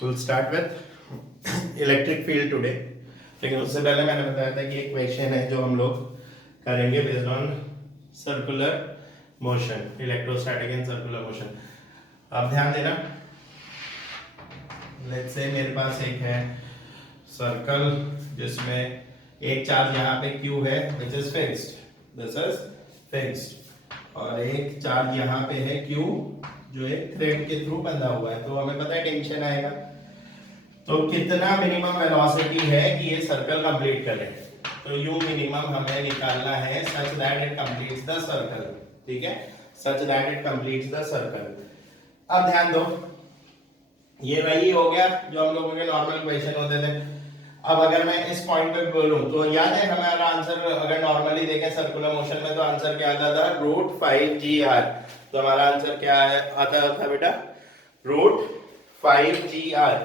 We'll start with electric field today. लेकिन उससे पहले मैंने बताया था कि एक क्वेश्चन है जो हम लोग करेंगे based on circular motion, electrostatic and circular motion. अब ध्यान देना, लेट्स से मेरे पास एक है सर्कल जिसमें एक चार्ज यहाँ पे Q है which is fixed, this is fixed, और एक चार्ज यहाँ पे है Q जो एक थ्रेड के थ्रू बंधा हुआ है. तो हमें पता है टेंशन आएगा, तो कितना मिनिमम वेलोसिटी है कि ये सर्कल कंप्लीट करे. तो U मिनिमम हमें निकालना है such that it completes the circle. ठीक है, such that it completes the circle. अब ध्यान दो, ये वही हो गया जो हम लोगों के नॉर्मल क्वेश्चन होते थे. अब अगर मैं इस पॉइंट पे बोलूं तो याद है हमारा आंसर अगर नॉर्मली देखें सर्कुलर मोशन में तो आंसर क्या आता था, √5GR. तो हमारा आंसर क्या है आता था बेटा, √5GR.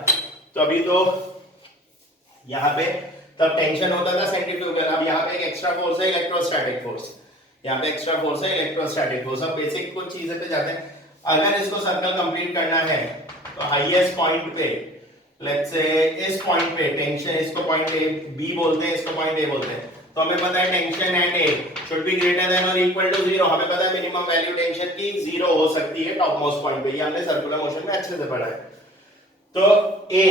तो अभी तो यहाँ पे तब टेंशन होता था सेंट्रीफ्यूगल, अब यहाँ पे एक एक्स्ट्रा फोर्स है इलेक्ट्रोस्टैटिक फोर्स, यहाँ पे एक्स्ट्रा फोर्स है इलेक्ट्रोस्टैटिक फोर्स. अब बेसिक कुछ चीजें पे जाते हैं. अगर इसको सर्कल कंप्लीट करना है तो हाईएस्ट पॉइंट पे, लेट्स से इस पॉइंट पे टेंशन, इसको पॉइंट ए बी बोलते हैं, इसको पॉइंट ए बोलते हैं. तो हमें पता है tension eight A should be greater than और इक्वल टू 0. हमें पता है मिनिमम वैल्यू टेंशन की 0 हो सकती है टॉप मोस्ट पॉइंट पे, ये हमने सर्कुलर मोशन में अच्छे से पढ़ा है. तो ए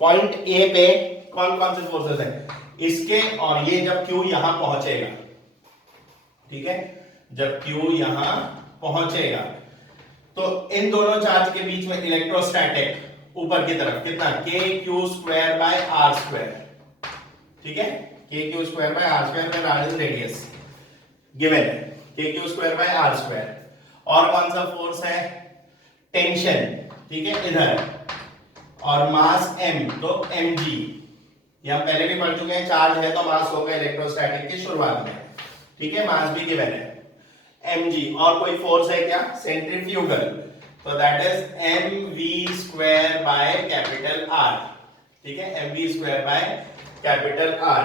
पॉइंट ए पे कौन कौन से फोर्सेस हैं इसके, और ये जब Q यहां पहुंचेगा, ठीक है, जब Q यहां पहुंचेगा तो इन दोनों चार्ज के बीच में इलेक्ट्रोस्टैटिक ऊपर की तरफ कितना, KQ²/R². ठीक है, KQ²/R², R is radius given है, KQ²/R². और कौन सा फोर्स है, टेंशन. ठीक है, इधर, और मास m, तो mg. ये हम पहले भी पढ़ चुके हैं, चार्ज है तो मास होगा इलेक्ट्रोस्टैटिक की शुरुआत में. ठीक है, मास भी गिवन है mg. और कोई फोर्स है क्या, सेंट्रीफ्यूगल, तो दैट इज mv²/R. ठीक है, mv²/R.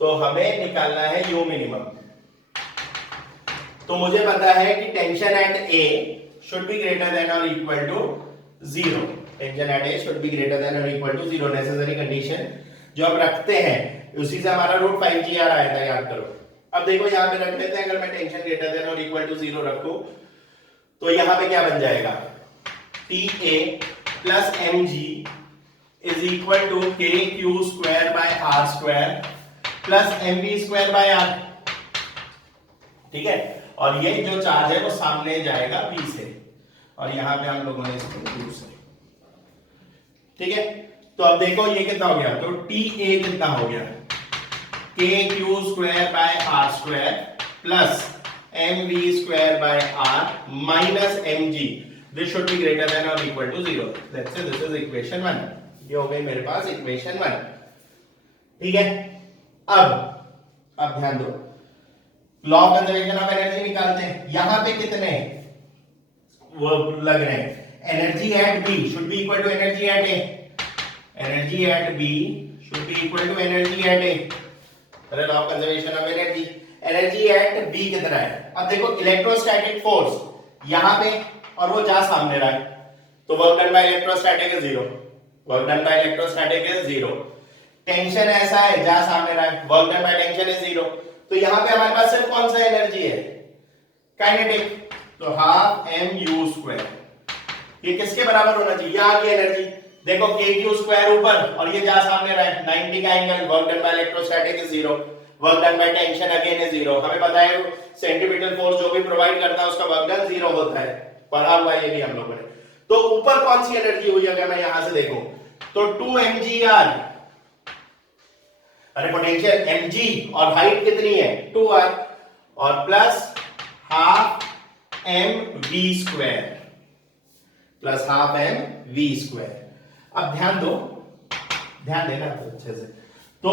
तो हमें निकालना है u मिनिमम. तो मुझे पता है कि tension at a should be greater than और equal to 0. Tension at a should be greater than और इक्वल टू 0, नेसेसरी कंडीशन जो हम रखते हैं, उसी से हमारा √5GR आया था, याद करो. अब देखो यहाँ पे रख लेते हैं, अगर मैं टेंशन ग्रेटर देन और इक्वल टू 0 रखूं तो यहाँ पे क्या बन जाएगा, TA plus mg is equal to KQ²/R² plus mv²/R. ठीक है, और ये जो चार्ज है वो सामने जाएगा P से, और यहाँ पे हम लोगों ने इसको Q से. ठीक है, तो अब देखो ये कितना हो गया, तो TA कितना हो गया, KQ²/R² plus mv²/R minus mg. This should be greater than और equal to 0. Let's say this is equation 1. ये हो गई मेरे पास इक्वेशन 1. ठीक है, अब ध्यान दो, law of conservation of energy निकालते हैं. यहां पे कितने वो लग रहे हैं, energy at B should be equal to energy at A. Energy at B should be equal to energy at A. अरे law of conservation of energy, energy at B कितना है. अब देखो इलेक्ट्रोस्टैटिक फोर्स यहां पे और वो जा सामने रहा है, तो work done by electrostatic is 0. Work done by electrostatic is 0. Tension ऐसा है, जा सामने रहा है, work done by tension is 0. तो यहां पे हमारे पास सिर्फ कौन सा एनर्जी है, काइनेटिक, तो हाफ mu². ये किसके बराबर होना चाहिए, यहां की एनर्जी. देखो KQ² ऊपर और ये जा सामने रहा है 90 का angle, work done by electrostatic is 0, work done by tension again is 0. हमें पता है सेंट्रीपिटल फोर्स जो भी प्रोवाइड करता है उसका वर्क डन 0 होता है, पढ़ा हुआ है ये भी हम लोगों ने. तो ऊपर कौन सी एनर्जी हुई अगर मैं यहां से देखूं तो 2mgr. अरे पोटेंशियल mg और हाइट कितनी है 2r, और plus half mv² plus half mv². अब ध्यान दो, ध्यान देना अच्छे से. तो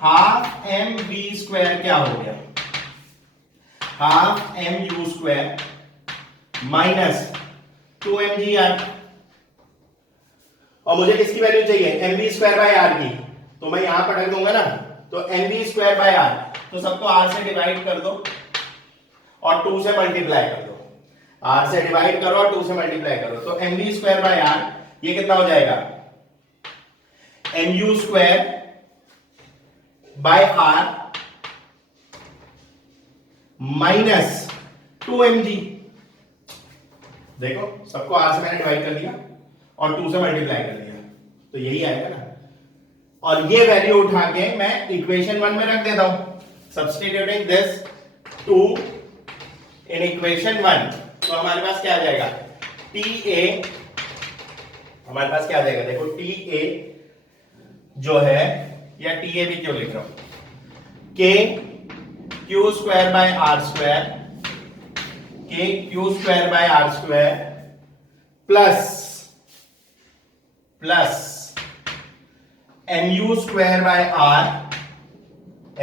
हाफ mv² क्या हो गया, हाफ mu² माइनस 2mgr. और मुझे किसकी वैल्यू चाहिए, mv²/R की, तो मैं यहां पर रख दूंगा ना, तो mv²/R, तो सबको r से डिवाइड कर दो और 2 से मल्टीप्लाई कर दो. r से डिवाइड करो और 2 से मल्टीप्लाई करो, तो mv²/R ये कितना हो जाएगा, mu square by r minus 2mg। देखो सबको r से मैंने डिवाइड कर दिया और 2 से मल्टीप्लाई कर दिया, तो यही आएगा ना। और ये वैल्यू उठा के मैं इक्वेशन 1 में रख देता हूं, सब्स्टिट्यूटिंग दिस 2 इन इक्वेशन 1, तो हमारे पास क्या आ जाएगा, TA, हमारे पास क्या आ जाएगा, देखो TA जो है, या TA भी क्यों लिख रहा हूं, K Q square by R square, K Q square by R square plus mu square by R,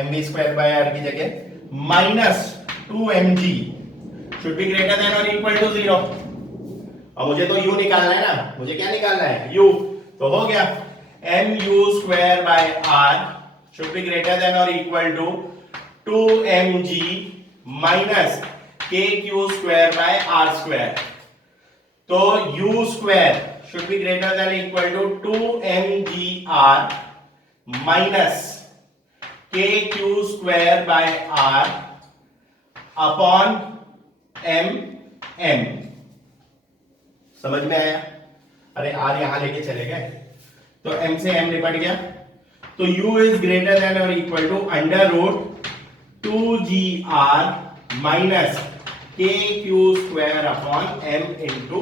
mv square by R की जगह minus 2mg should be greater than और इक्वल टू 0। अब मुझे तो u निकालना है ना, मुझे क्या निकालना है, u, तो हो गया mu square by R should be greater than और equal to 2mg minus kq square by R square, तो u square should be greater than equal to 2mgr minus kq square by r upon mm। समझ में आया? अरे r यहां लेके चले गए तो m से m निपट गया, तो u is greater than or equal to under root 2gr minus kq square upon m into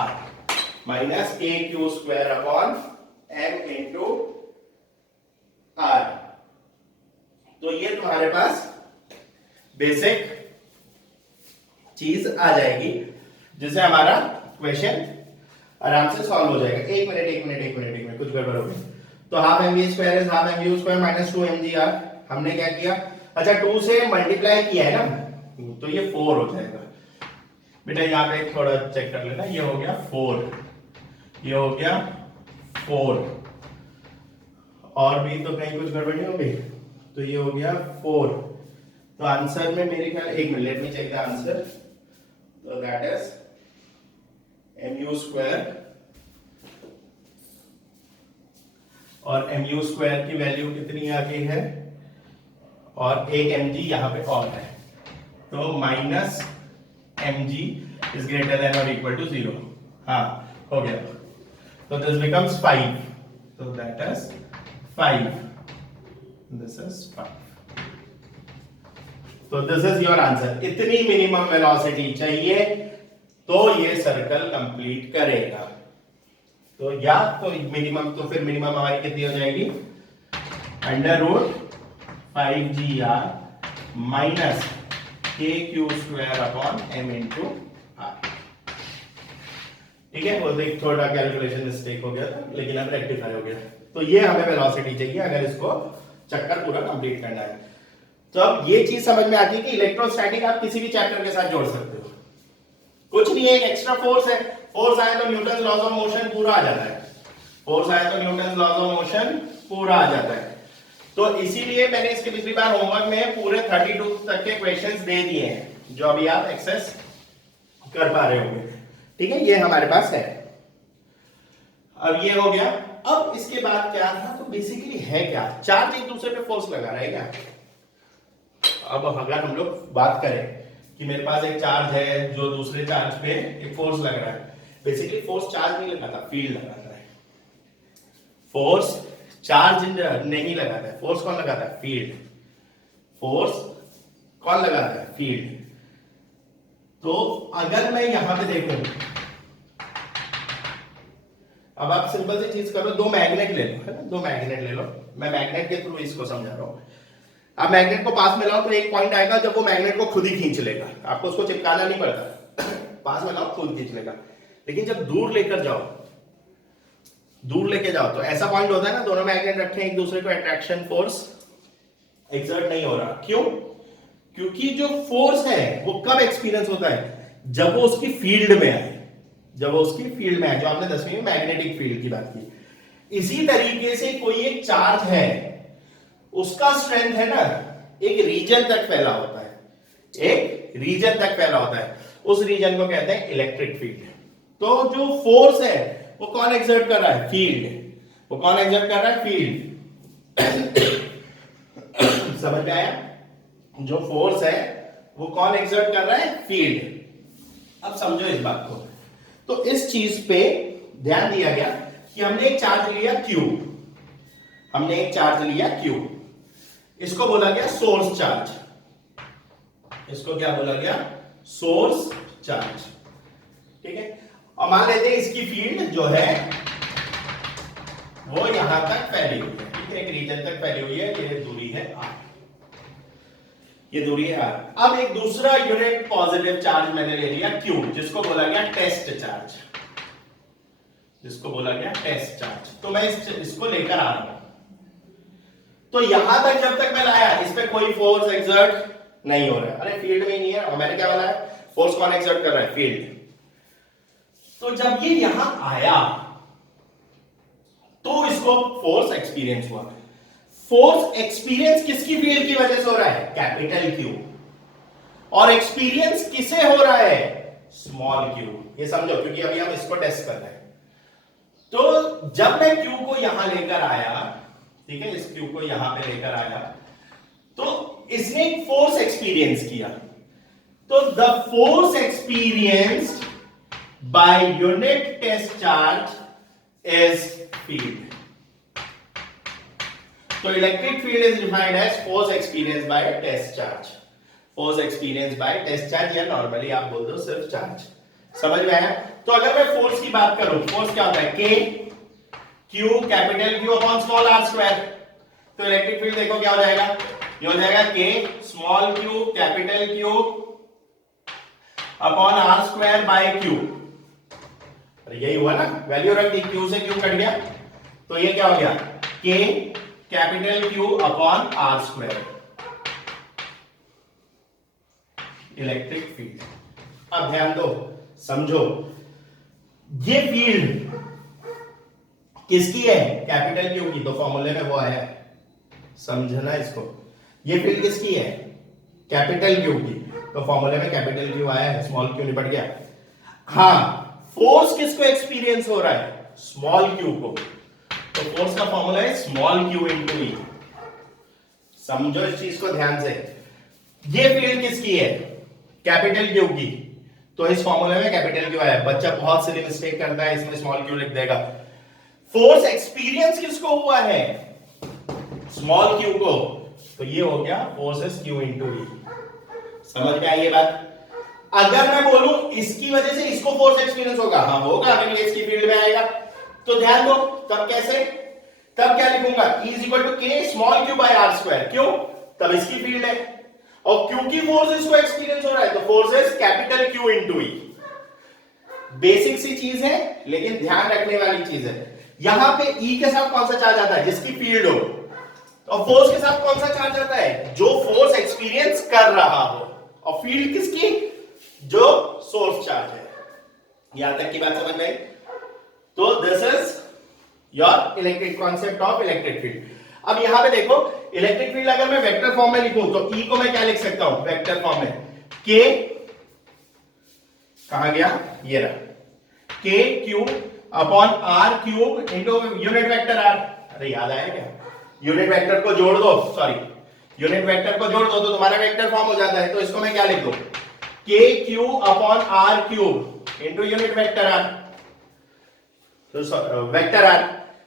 r minus के Q square upon M into R. तो ये तुम्हारे पास बेसिक चीज आ जाएगी जिससे हमारा क्वेश्चन आराम से सॉल्व हो जाएगा। एक मिनट कुछ गड़बड़ हो गई। तो half m v square is half m u square minus 2 m g r. हमने क्या किया, अच्छा 2 से मल्टीप्लाई किया है ना, तो ये 4 हो जाएगा। बेटा यहाँ पे थोड़ा चेक कर लेना, ये हो गया 4, ये हो गया 4, और भी तो कहीं कुछ गड़बड़ नहीं हो गई, तो ये हो गया 4। तो आंसर में मेरे ख्याल, एक minute let me check the answer, तो दैट इज mu स्क्वायर, और mu स्क्वायर की वैल्यू कितनी आ गई है, और एक mg यहां पे और है, तो minus mg is greater than और इक्वल टू 0। हाँ हो गया, तो this becomes 5, so that is 5, this is 5, तो दिस इज योर आंसर। इतनी मिनिमम वेलोसिटी चाहिए तो ये सर्कल कंप्लीट करेगा। तो या तो मिनिमम, तो फिर मिनिमम हमारी कितनी हो जाएगी, अंडर रूट 5gr माइनस के Q square upon m into r. ठीक है, वो देख थोड़ा कैलकुलेशन मिस्टेक हो गया था, लेकिन अब रेक्टिफाई हो गया। तो ये हमें वेलोसिटी चाहिए अगर इसको चक्कर पूरा कंप्लीट करना है। तो अब ये चीज समझ में आती है कि इलेक्ट्रोस्टैटिक आप किसी भी चैप्टर के साथ जोड़ सकते हो। कुछ नहीं है, एक एक्स्ट्रा फोर्स है, फोर्स आया तो न्यूटन लॉज ऑफ मोशन पूरा आ जाता है, फोर्स आया तो न्यूटन लॉज ऑफ मोशन पूरा आ जाता है। तो इसीलिए मैंने इसके पिछली बार होमवर्क में पूरे 32 तक के क्वेश्चंस दे दिए हैं, जो अभी आप एक्सेस कर पा रहे होंगे। ठीक है, ये हमारे पास है। अब ये हो गया। अब इसके बाद क्या था, तो बेसिकली है क्या, चार्ज एक दूसरे पे फोर्स लगा रहा है क्या। अब अगर हम लोग बात करें कि मेरे पास एक चार्ज है जो दूसरे चार्ज पे एक फोर्स लग रहा है, बेसिकली फोर्स चार्ज नहीं लगाता, फील्ड लगाता है। फोर्स चार्ज नहीं लगाता है, फोर्स कौन लगाता है, फील्ड। फोर्स कौन लगाता है, फील्ड। तो अगर मैं यहां पे देखूं, अब आप सिंपल सी चीज करो, दो मैग्नेट ले लो, है ना, दो मैग्नेट ले लो, मैं मैग्नेट के थ्रू इसको समझा रहा हूं। आप मैग्नेट को पास में लाओ तो एक पॉइंट आएगा जब वो मैग्नेट को खुद ही खींच लेगा, आपको उसको चिपकाना नहीं पड़ता, पास में लाओ खुद खींच लेगा। लेकिन जब दूर लेकर जाओ, दूर लेके जाओ, तो ऐसा पॉइंट होता है ना, दोनों मैग्नेट रखे एक दूसरे को अट्रैक्शन फोर्स एक्सर्ट नहीं हो रहा। क्यों? क्योंकि जो फोर्स है वो कब एक्सपीरियंस होता है, जब वो उसकी फील्ड में आए, जब वो उसकी फील्ड में आए, जो आपने 10वीं में मैग्नेटिक फील्ड की बात की। इसी तरीके से कोई एक चार्ज है, उसका स्ट्रेंथ है ना, एक रीजन तक फैला होता है, एक रीजन तक फैला होता है, उस रीजन को कहते हैं इलेक्ट्रिक फील्ड। तो जो फोर्स है वो कौन एक्सर्ट कर रहा है? फील्ड। वो कौन एक्सर्ट कर रहा है? फील्ड। समझ में आया? जो फोर्स है वो कौन एक्सर्ट कर रहा है? फील्ड। अब समझो इस बात को। तो इस चीज पे ध्यान दिया गया कि हमने एक चार्ज लिया Q, हमने एक चार्ज लिया Q, इसको बोला गया सोर्स चार्ज। इसको क्या बोला गया? Source charge. ठीक है। और मान लेते हैं इसकी फील्ड जो है वो यहां तक फैली हुई है, ठीक है, एक रीजन तक फैली हुई है, ये दूरी है R, ये दूरी है R। अब एक दूसरा यूनिट पॉजिटिव चार्ज मैंने ले लिया Q, जिसको बोला गया टेस्ट चार्ज, जिसको बोला गया टेस्ट चार्ज। तो मैं इसको लेकर आ रहा हूं। तो यहां तक जब तक मैं लाया, इस पे कोई फोर्स एक्सर्ट नहीं हो रहा है, अरे फील्ड में ही नहीं है, और मैंने क्या बोला है? फोर्स कौन एक्सर्ट कर रहा है? फील्ड। तो जब ये यहां आया तो इसको फोर्स एक्सपीरियंस हुआ। फोर्स एक्सपीरियंस किसकी फील्ड की वजह से हो रहा है? Capital Q। और एक्सपीरियंस किसे हो रहा है? Small q। ये समझो, क्योंकि अभी हम इसको टेस्ट कर रहे हैं। तो जब मैं Q को यहां लेकर आया, ठीक है, इस Q को यहां पे लेकर आया, तो इसने एक फोर्स एक्सपीरियंस किया। तो the force experienced by unit test charge is field. तो electric field is defined as force experience by test charge. Force experience by test charge, या नॉर्मली आप बोल दो सिर्फ चार्ज। समझ में आया? तो अगर मैं फोर्स की बात करूं, फोर्स क्या होता है? K Q capital Q upon small r square. तो इलेक्ट्रिक फील्ड देखो क्या हो जाएगा? ये हो जाएगा K small q capital Q upon r square by Q। अरे यही हुआ ना, वैल्यू रख दी, Q से Q कट गया, तो ये क्या हो गया? K capital Q upon r square, electric field. अब ध्यान दो, समझो, ये फील्ड किसकी है? कैपिटल Q की। तो फॉर्मूले में वो आया है, समझना इसको। ये फील्ड किसकी है? कैपिटल Q की। तो फॉर्मूले में कैपिटल Q आया है, स्मॉल q निपट गया। हाँ, फोर्स किसको एक्सपीरियंस हो रहा है? स्मॉल q को। तो फोर्स का फॉर्मूला है स्मॉल q इंटू ई। समझो इस चीज को ध्यान से। ये फील्ड किसकी है? कैपिटल Q की। तो इस फॉर्मूले में कैपिटल Q आया। बच्चा बहुत सिली मिस्टेक करता है, इसमें स्मॉल q लिख देगा। फोर्स एक्सपीरियंस किसको हुआ है? स्मॉल q को। तो ये हो गया फोर्स इज q इंटू ई। समझ में आई ये बात? अगर मैं बोलूं इसकी वजह से इसको फोर्स एक्सपीरियंस होगा, हाँ होगा, अगर ये इसकी फील्ड में आएगा। तो ध्यान दो, तब कैसे? तब क्या लिखूंगा? E is equal to K small q by r square. क्यों? तब इसकी फील्ड है, और क्योंकि फोर्स इसको एक्सपीरियंस हो रहा है, तो force is capital Q into E. Basic सी चीज है, लेकिन ध्यान रखने वाली चीज है। यहां पे E के साथ कौन सा चार्ज आता है? जिसकी फील्ड हो। और फोर्स के साथ कौन सा चार्ज आता है? जो फोर्स एक्सपीरियंस कर रहा हो। और फील्ड किसकी? जो सोर्स चार्ज है। यहां तक की बात समझ में आई? तो this is your electric concept of electric field. अब यहां पे देखो, इलेक्ट्रिक फील्ड अगर मैं वेक्टर फॉर्म में लिखूं, तो E को मैं क्या लिख सकता हूं वेक्टर फॉर्म में? K, कहां गया? ये रहा, K Q upon R cube into unit vector R। अरे याद आया क्या? यूनिट वेक्टर को जोड़ दो, सॉरी, यूनिट वेक्टर को जोड़ दो तो तुम्हारा वेक्टर फॉर्म हो जाता है। तो इसको मैं क्या लिख दूं? K Q upon R cube into unit vector R। तो वेक्टर R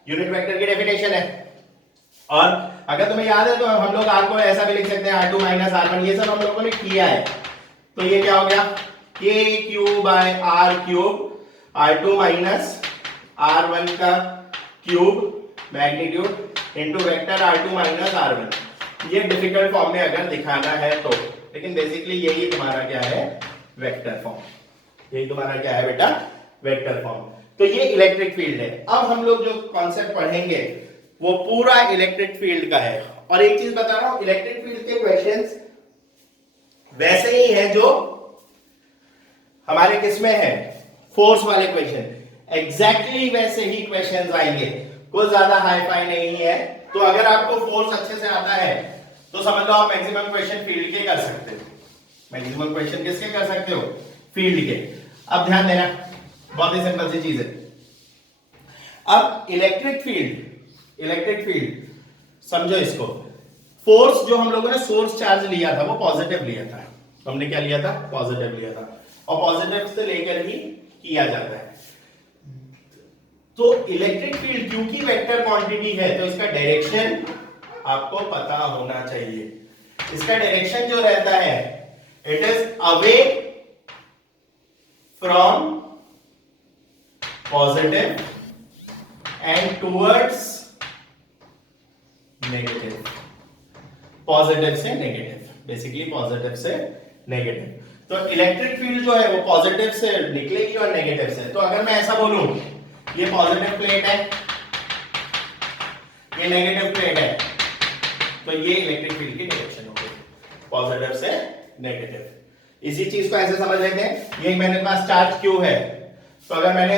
यूनिट वेक्टर की डेफिनेशन है। और अगर तुम्हें याद है तो हम लोग R को ऐसा भी लिख सकते हैं, R2 माइनस R1। ये सब हम लोगों ने किया है। तो ये क्या हो गया? K Q by R cube, R2 minus R1 का cube magnitude into vector R2 minus R1। ये डिफिकल्ट फॉर्म में अगर दिखाना है तो, लेकिन बेसिकली यही तुम्हारा क्या है? Vector form. यही तुम्हारा क्या है बेटा? Vector form. तो ये इलेक्ट्रिक फील्ड है। अब हम लोग जो कॉन्सेप्ट पढ़ेंगे वो पूरा इलेक्ट्रिक फील्ड का है। और एक चीज बता रहा हूं, इलेक्ट्रिक फील्ड के क्वेश्चंस वैसे ही है जो हमारे किसमें है? फोर्स वाले क्वेश्चन। एग्जैक्टली वैसे ही क्वेश्चंस आएंगे, कोई ज्यादा हाई फाई नहीं है। तो अगर आपको फोर्स अच्छे से आता है तो समझ लो आप मैक्सिमम क्वेश्चन फील्ड के कर सकते हो। मैक्सिमम क्वेश्चन किसके कर सकते हो? फील्ड के। अब ध्यान देना, बहुत ही सिंपल सी चीज है। अब इलेक्ट्रिक फील्ड समझो इसको, फोर्स जो हम लोगों ने सोर्स चार्ज लिया था वो पॉजिटिव लिया था, तो हमने क्या लिया था, पॉजिटिव लिया था, और पॉजिटिव से लेकर ही किया जाता है। तो इलेक्ट्रिक फील्ड क्योंकि वेक्टर क्वांटिटी है तो इसका डायरेक्शन आपको पता होना चाहिए। इसका डायरेक्शन जो रहता है it is away from positive and towards negative, positive से नेगेटिव, बेसिकली पॉजिटिव से नेगेटिव। तो इलेक्ट्रिक फील्ड जो है वो पॉजिटिव से निकलेगी और नेगेटिव से। तो अगर मैं ऐसा बोलूं ये पॉजिटिव प्लेट है, ये नेगेटिव प्लेट है, तो ये इलेक्ट्रिक फील्ड की डायरेक्शन होगी पॉजिटिव से नेगेटिव। इसी चीज को ऐसे समझ लेते हैं, ये मेरे पास चार्ज क्यू है, तो अगर मैंने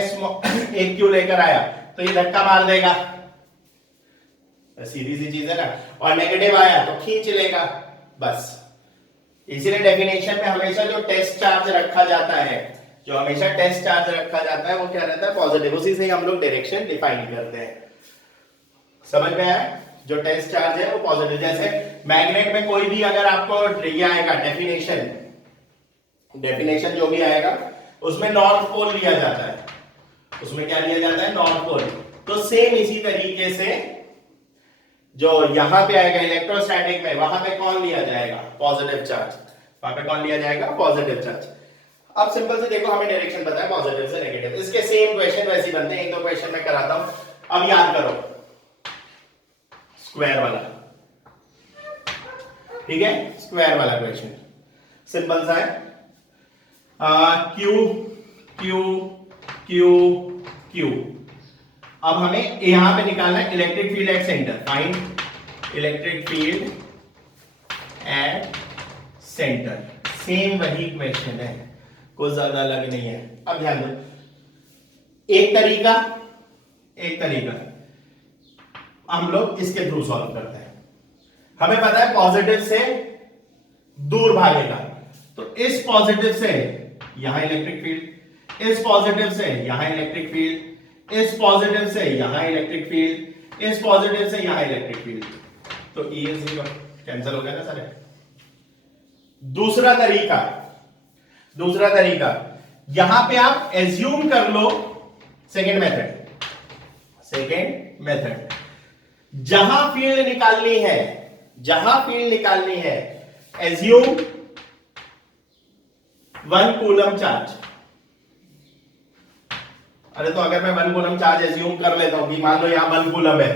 एक क्यू लेकर आया तो ये धक्का मार देगा, सीधी सी चीज है ना, और नेगेटिव आया तो खींच लेगा, बस। इसीलिए डेफिनेशन में हमेशा जो टेस्ट चार्ज रखा जाता है, जो हमेशा टेस्ट चार्ज रखा जाता है वो क्या रहता है, पॉजिटिव। उसी से हम लोग डायरेक्शन डिफाइन करते हैं। समझ में आया? जो टेस्ट चार्ज है वो पॉजिटिव। जैसे मैग्नेट में कोई भी अगर आपको ये आएगा डेफिनेशन जो भी आएगा उसमें नॉर्थ पोल लिया जाता है, उसमें क्या लिया जाता है, नॉर्थ पोल। तो सेम इसी तरीके से जो यहां पे आएगा इलेक्ट्रोस्टैटिक में, वहां पे कौन लिया जाएगा, पॉजिटिव चार्ज, वहां पे कौन लिया जाएगा, पॉजिटिव चार्ज। अब सिंपल से देखो, हमें डायरेक्शन पता है पॉजिटिव से नेगेटिव। इसके सेम क्वेश्चन वैसे ही बनते हैं, एक दो क्वेश्चन मैं कराता हूं। अब याद करो स्क्वायर वाला, ठीक है, स्क्वायर वाला क्वेश्चन सिंपल सा है। Q Q Q Q. अब हमें यहां पे निकालना है electric field at centre. Find electric field at centre. Same वही क्वेश्चन है, कुछ ज्यादा अलग नहीं है। अब ध्यान दो, एक तरीका हम लोग इसके थ्रू सॉल्व करते हैं। हमें पता है पॉजिटिव से दूर भागेगा, तो इस पॉजिटिव से यहां इलेक्ट्रिक फील्ड, इस पॉजिटिव से यहां इलेक्ट्रिक फील्ड, इस पॉजिटिव से यहां इलेक्ट्रिक फील्ड, इस पॉजिटिव से यहां इलेक्ट्रिक फील्ड, तो E is 0, कैंसिल हो गया ना सारे। दूसरा तरीका यहां पे आप एज्यूम कर लो, सेकेंड मेथड, जहां फील्ड निकालनी है एज्यूम 1 कूलम चार्ज। अरे तो अगर मैं 1 कूलम चार्ज एज्यूम कर लेता हूं कि मान लो यहां 1 कूलम है,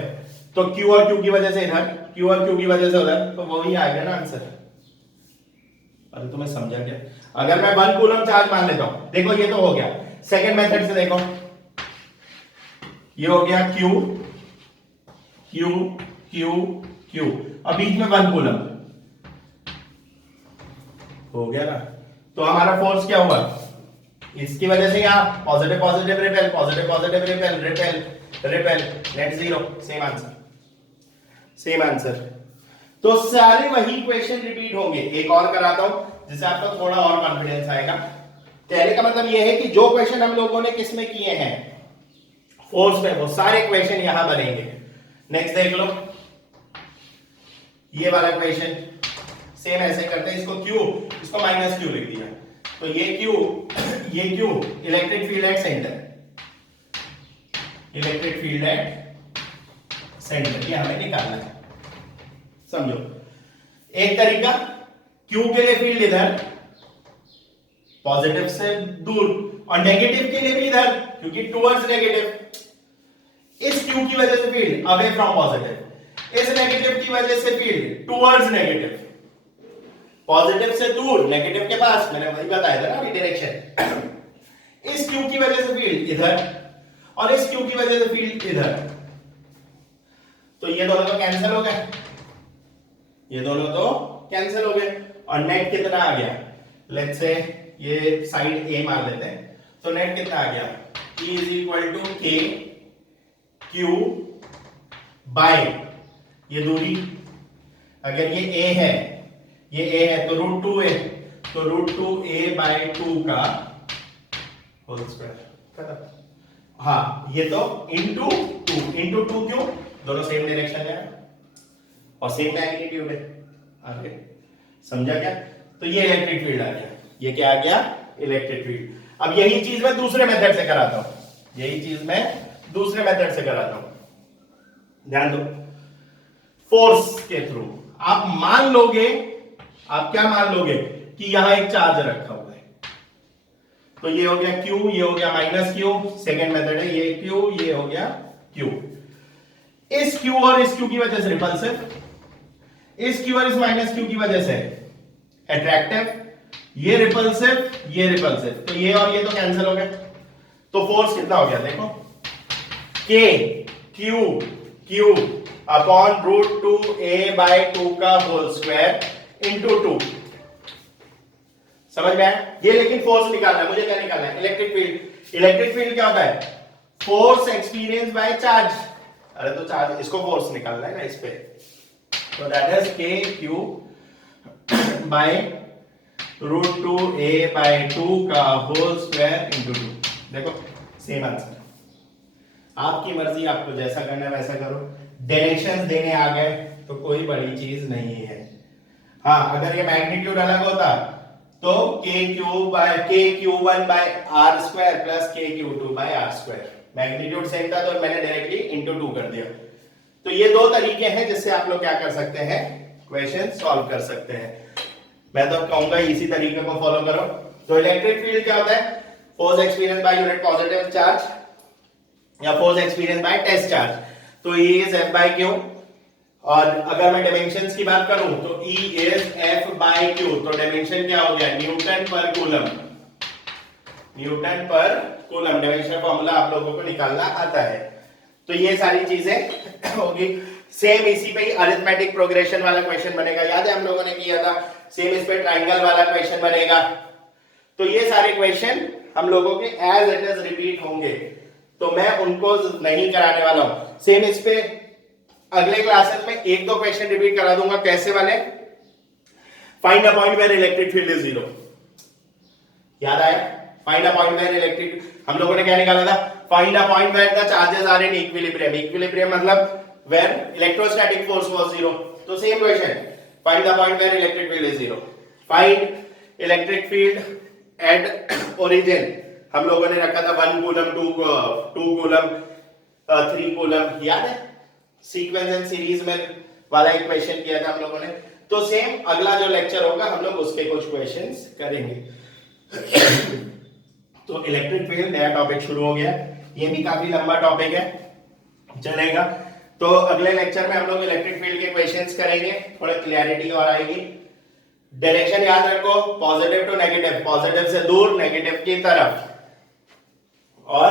तो Q और Q की वजह से इधर, Q और Q की वजह से उधर, तो वही आ गया ना आंसर। अरे तो मैं समझा क्या, अगर मैं 1 कूलम चार्ज मान लेता हूं, देखो ये तो हो गया। सेकेंड मेथड से देखो, ये हो गया Q Q Q Q और बीच में 1 कूलम हो गया ना। तो हमारा फोर्स क्या हुआ, इसकी वजह से यहां positive positive repel, positive positive repel, net 0। Same answer. तो सारे वही क्वेश्चन रिपीट होंगे। एक और कराता हूं जिससे आपको थोड़ा और कॉन्फिडेंस आएगा। कहने का मतलब यह है कि जो क्वेश्चन हम लोगों ने किसमें किए हैं, फोर्स में, वो सारे क्वेश्चन यहां बनेंगे। नेक्स्ट देख लो, ये वाला क्वेश्चन सेम ऐसे करते हैं, इसको Q, इसको -Q लिख दिया, तो ये Q electric field at centre, ये हमें निकालना है। समझो, एक तरीका Q के लिए फील्ड इधर पॉजिटिव से दूर, और नेगेटिव के लिए भी इधर, क्योंकि टुवर्ड्स नेगेटिव। इस Q की वजह से फील्ड अवे फ्रॉम पॉजिटिव, इस नेगेटिव की वजह से फील्ड टुवर्ड्स नेगेटिव, पॉजिटिव से दूर नेगेटिव के पास, मैंने वही बताया था ना अभी डायरेक्शन। इस Q की वजह से फील्ड इधर और इस Q की वजह से फील्ड इधर, तो ये दोनों तो कैंसिल हो गए, और नेट कितना आ गया, लेट्स से ये साइड A मान लेते हैं, तो नेट कितना आ गया, E is equal to K Q by ये दूरी, अगर ये A है, तो √2a, तो √2a/2 का होल स्क्वायर, खत्म। हाँ ये तो इंटू टू क्यों, दोनों सेम डायरेक्शन है और सेम मैग्नीट्यूड है। आगे समझा क्या? तो ये इलेक्ट्रिक फील्ड आ गया, ये क्या आ गया, इलेक्ट्रिक फील्ड। अब यही चीज मैं दूसरे मेथड से कराता हूं, यही चीज मैं दूसरे मेथड से कराता हूं। ध्यान दो, फोर्स के थ्रू आप मान लोगे, आप क्या मान लोगे कि यहां एक चार्ज रखा हुआ है, तो ये हो गया Q, ये हो गया माइनस Q, सेकेंड मेथड है, ये Q, ये हो गया Q। इस Q और इस Q की वजह से रिपल्सिव, इस Q और इस माइनस Q की वजह से अट्रैक्टिव, ये रिपल्सिव, ये रिपल्सिव, तो ये और ये तो कैंसिल हो गए। तो फोर्स कितना हो गया देखो, K Q upon root 2a/2 का होल स्क्वायर इंटू 2। समझ में आया? ये लेकिन फोर्स निकालना है, मुझे क्या निकालना है, इलेक्ट्रिक फील्ड। इलेक्ट्रिक फील्ड क्या होता है, फोर्स एक्सपीरियंस बाय चार्ज। अरे तो चार्ज, इसको फोर्स निकालना है ना इस पे, तो that is KQ by root 2a/2 का होल स्क्वायर इंटू 2। देखो सेम आंसर, आपकी मर्जी, आपको जैसा करना है वैसा करो। डायरेक्शंस देने आ गए तो कोई बड़ी चीज नहीं है। हाँ अगर ये मैग्नीट्यूड अलग होता तो KQ1 by r square plus KQ2 by r square, magnitude same था तो मैंने डायरेक्टली इंटू 2 कर दिया। तो ये दो तरीके हैं जिससे आप लोग क्या कर सकते हैं, क्वेश्चन सॉल्व कर सकते हैं। मैं तो कहूंगा इसी तरीके को फॉलो करो। तो इलेक्ट्रिक फील्ड क्या होता है, force experience by unit positive charge या force experience by test charge, तो E is F by Q। और अगर मैं डायमेंशंस की बात करूं तो E is F by Q, तो डायमेंशन क्या हो गया, newton per coulomb, newton per coulomb. Dimension formula आप लोगों को निकालना आता है। तो ये सारी चीजें होगी। सेम इसी पे ही अरिथमेटिक प्रोग्रेशन वाला क्वेश्चन बनेगा, याद है हम लोगों ने किया था। सेम इस पे ट्राइंगल वाला क्वेश्चन बनेगा। तो ये सारे क्वेश्चन हम लोगों के एज इट इज रिपीट होंगे, तो मैं उनको नहीं कराने वाला हूं। सेम इस पे अगले क्लासेस में एक दो क्वेश्चन रिपीट करा दूंगा। कैसे वाले, find a point where electric field is zero, याद आया? Find a point where electric, हम लोगों ने क्या निकाला था, find a point where the charges are in equilibrium. Equilibrium मतलब where electrostatic force was zero. तो same question, find the point where electric field is zero, find electric field at origin. हम लोगों ने रखा था 1 कूलम, 2 कूलम, 3 कूलम, याद है? Sequence and series में वाला एक क्वेश्चन किया था हम लोगों ने। तो सेम अगला जो लेक्चर होगा हम लोग उसके कुछ क्वेश्चंस करेंगे। तो इलेक्ट्रिक फील्ड नया टॉपिक शुरू हो गया, ये भी काफी लंबा टॉपिक है, चलेगा। तो अगले लेक्चर में हम लोग इलेक्ट्रिक फील्ड के क्वेश्चंस करेंगे, थोड़ा क्लैरिटी और आएगी। डायरेक्शन याद रखो, पॉजिटिव टू नेगेटिव, पॉजिटिव से दूर, नेगेटिव की तरफ। और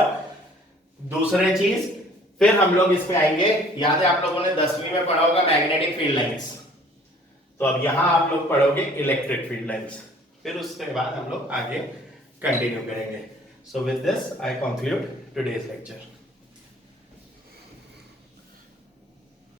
दूसरी चीज फिर हम लोग इस पे आएंगे, याद है आप लोगों ने 10वीं में पढ़ा होगा मैग्नेटिक फील्ड लाइंस, तो अब यहां आप लोग पढ़ोगे इलेक्ट्रिक फील्ड लाइंस। फिर उसके बाद हम लोग आगे कंटिन्यू करेंगे। So with this I conclude today's lecture.